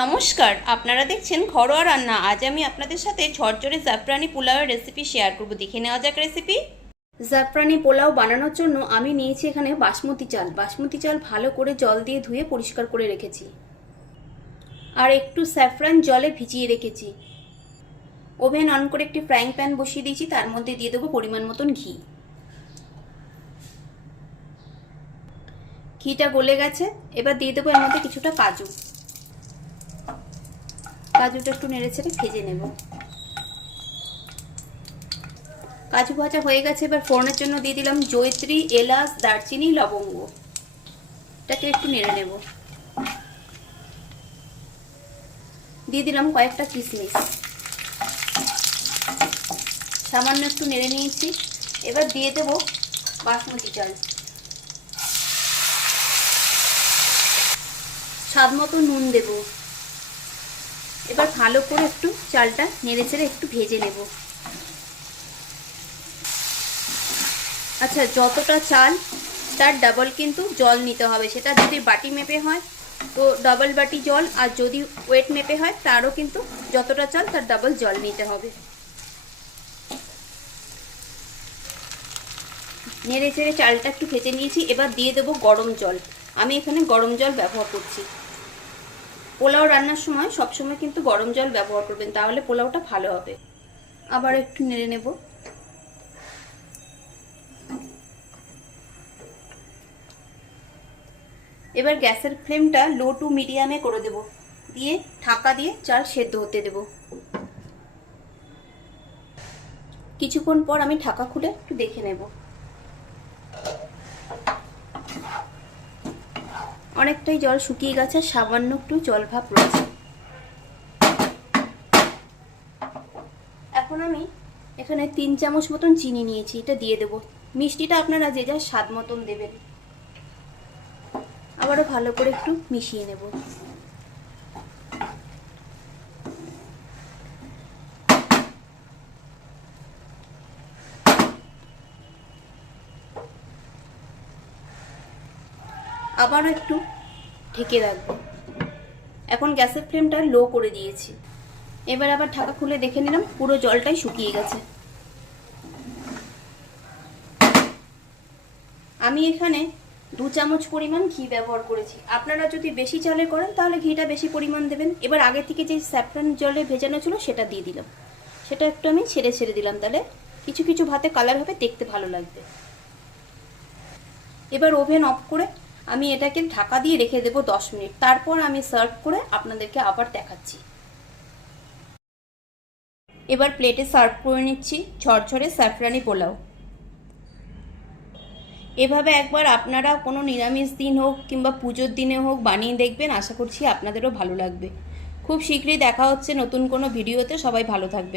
নমস্কার, আপনারা দেখছেন ঘরোয়া রান্না। আজ আমি আপনাদের সাথে ঝরঝরে জাফরানি পোলাওয়ের রেসিপি শেয়ার করব। দেখে নেওয়া যাক রেসিপি জাফরানি পোলাও বানানোর জন্য আমি নিয়েছি এখানে বাসমতি চাল। বাসমতি চাল ভালো করে জল দিয়ে ধুয়ে পরিষ্কার করে রেখেছি। আর একটু স্যাফরান জলে ভিজিয়ে রেখেছি। ওভেন অন করে একটি ফ্রাইং প্যান বসিয়ে দিয়েছি। তার মধ্যে দিয়ে দেবো পরিমাণ মতন ঘি। ঘিটা গলে গেছে। এবার দিয়ে দেবো এর মধ্যে কিছুটা কাজু। কাজুটা একটু নেড়ে ছেড়ে ভেজে নেব। কাজু ভাজা হয়ে গেছে, এবার ফোড়নের জন্য দিয়ে দিলাম জয়ত্রী, এলাচ, দারচিনি, লবঙ্গ। এটাকে একটু নেড়ে নেব। দিয়ে দিলাম কয়েকটা কিশমিশ। সামান্য একটু নেড়ে নিয়েছি। এবার দিয়ে দেব বাসমতি চাল। স্বাদ মতো নুন দেব। এবার ভালো করে একটু চালটা নেড়ে চেড়ে একটু ভেজে নেব। আচ্ছা যতটা চাল, তার ডাবল কিন্তু জল নিতে হবে। সেটা যদি বাটি মেপে হয়, তো ডাবল বাটি জল, আর যদি ওয়েট মেপে হয়, তারও কিন্তু যতটা চাল, তার ডাবল জল নিতে হবে। নেড়ে চেড়ে চালটা একটু ভেজে নিয়েছি। এবার দিয়ে দেবো গরম জল। আমি এখানে গরম জল ব্যবহার করছি। পোলাও রান্নার সময় সবসময় কিন্তু গরম জল ব্যবহার করবেন, তাহলে পোলাওটা ভালো হবে। আবার একটু নেড়ে নেব। এবার গ্যাসের ফ্লেমটা লো টু মিডিয়ামে করে দেব। দিয়ে ঢাকা দিয়ে চাল সেদ্ধ হতে দেব। কিছুক্ষণ পর আমি ঢাকা খুলে একটু দেখে নেব। অনেকটাই জল শুকিয়ে গেছে, সামান্য একটু জল ভাব রয়েছে। এখন আমি এখানে তিন চামচ মতন চিনি নিয়েছি, এটা দিয়ে দেব। মিষ্টিটা আপনারা যে যার স্বাদ মতন দেবেন। আবারও ভালো করে একটু মিশিয়ে নেব। আবারও একটু ঢেকে রাখব। এখন গ্যাসের ফ্লেমটা লো করে দিয়েছি। এবার আবার ঢাকা খুলে দেখে নিলাম পুরো জলটাই শুকিয়ে গেছে। আমি এখানে দু চামচ পরিমাণ ঘি ব্যবহার করেছি। আপনারা যদি বেশি চালে করেন, তাহলে ঘিটা বেশি পরিমাণ দেবেন। এবার আগে থেকে যে স্যাফরান জলে ভেজানো ছিল, সেটা দিয়ে দিলাম। সেটা একটু আমি ছেড়ে ছেড়ে দিলাম, তাহলে কিছু কিছু ভাতে কালার হবে, দেখতে ভালো লাগবে। এবার ওভেন অফ করে আমি এটাকে ঢাকা দিয়ে রেখে দেবো দশ মিনিট। তারপর আমি সার্ভ করে আপনাদেরকে আবার দেখাচ্ছি। এবার প্লেটে সার্ভ করে নিচ্ছি ঝরঝরে স্যাফরানি পোলাও। এভাবে একবার আপনারা কোনো নিরামিষ দিন হোক কিংবা পুজোর দিনে হোক বানিয়ে দেখবেন, আশা করছি আপনাদেরও ভালো লাগবে। খুব শীঘ্রই দেখা হচ্ছে নতুন কোনো ভিডিওতে, সবাই ভালো থাকবেন।